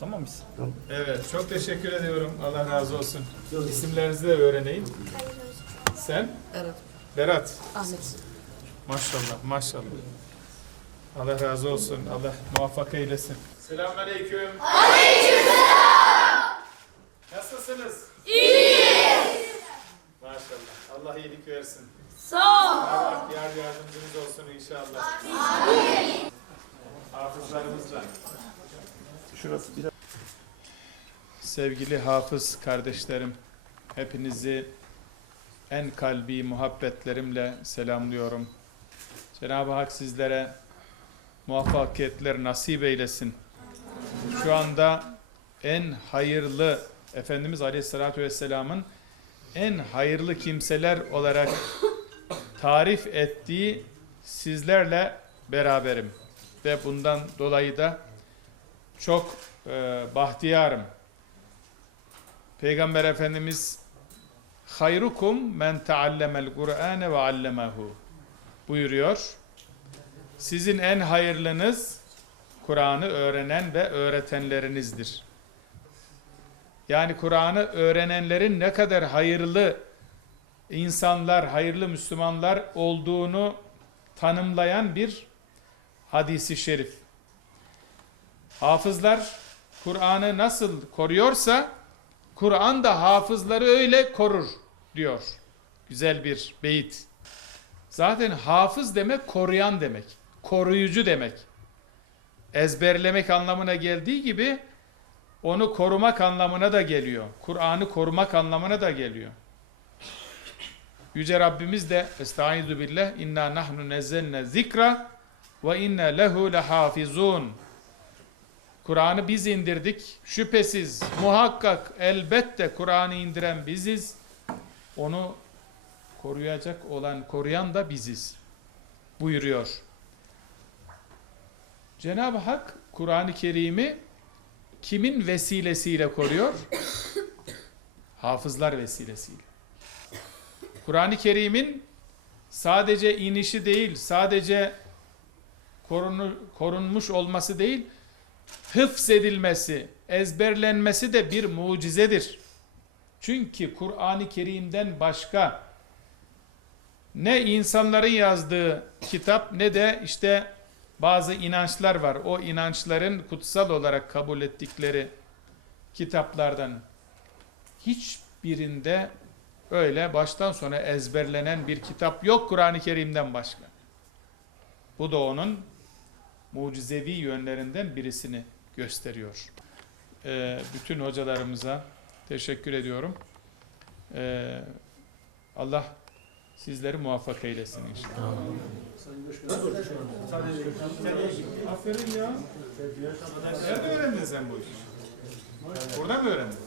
Tamam mıyız? Evet, çok teşekkür ediyorum. Allah razı olsun. İsimlerinizi de öğreneyim. Sen? Evet. Berat. Ahmet. Maşallah, maşallah. Allah razı olsun. Allah muvaffak eylesin. Selamünaleyküm. Aleykümselam. Nasılsınız? İyiyiz. Maşallah. Allah iyilik versin. Sağ ol. Allah yar yardımcınız olsun inşallah. Amin. Şurası bir Sevgili hafız kardeşlerim, hepinizi en kalbi muhabbetlerimle selamlıyorum. Cenab-ı Hak sizlere muvaffakiyetler nasip eylesin. Şu anda en hayırlı, Efendimiz Aleyhisselatü Vesselam'ın en hayırlı kimseler olarak tarif ettiği sizlerle beraberim. Ve bundan dolayı da çok e, bahtiyarım. Peygamber Efendimiz hayrukum men taallemel Kur'ane ve allemehu buyuruyor. Sizin en hayırlınız Kur'an'ı öğrenen ve öğretenlerinizdir. Yani Kur'an'ı öğrenenlerin ne kadar hayırlı insanlar, hayırlı Müslümanlar olduğunu tanımlayan bir hadisi şerif. Hafızlar Kur'an'ı nasıl koruyorsa Kur'an da hafızları öyle korur diyor. Güzel bir beyit. Zaten hafız demek koruyan demek. Koruyucu demek. Ezberlemek anlamına geldiği gibi onu korumak anlamına da geliyor. Kur'an'ı korumak anlamına da geliyor. Yüce Rabbimiz de Estaizu billah inna nahnu nezzelne zikra ve inna lehu lehafizun. Kur'an'ı biz indirdik. Şüphesiz, muhakkak, elbette Kur'an'ı indiren biziz. Onu koruyacak olan, koruyan da biziz. Buyuruyor. Cenab-ı Hak Kur'an-ı Kerim'i kimin vesilesiyle koruyor? Hafızlar vesilesiyle. Kur'an-ı Kerim'in sadece inişi değil, sadece korunu, korunmuş olması değil, hıfz edilmesi, ezberlenmesi de bir mucizedir. Çünkü Kur'an-ı Kerim'den başka ne insanların yazdığı kitap ne de işte bazı inançlar var. O inançların kutsal olarak kabul ettikleri kitaplardan hiçbirinde öyle baştan sona ezberlenen bir kitap yok Kur'an-ı Kerim'den başka. Bu da onun mucizevi yönlerinden birisini gösteriyor. Ee, bütün hocalarımıza teşekkür ediyorum. Ee, Allah sizleri muvaffak eylesin inşallah. Aferin ya. Nerede öğrendin sen bu işi? Burada mı öğrendin?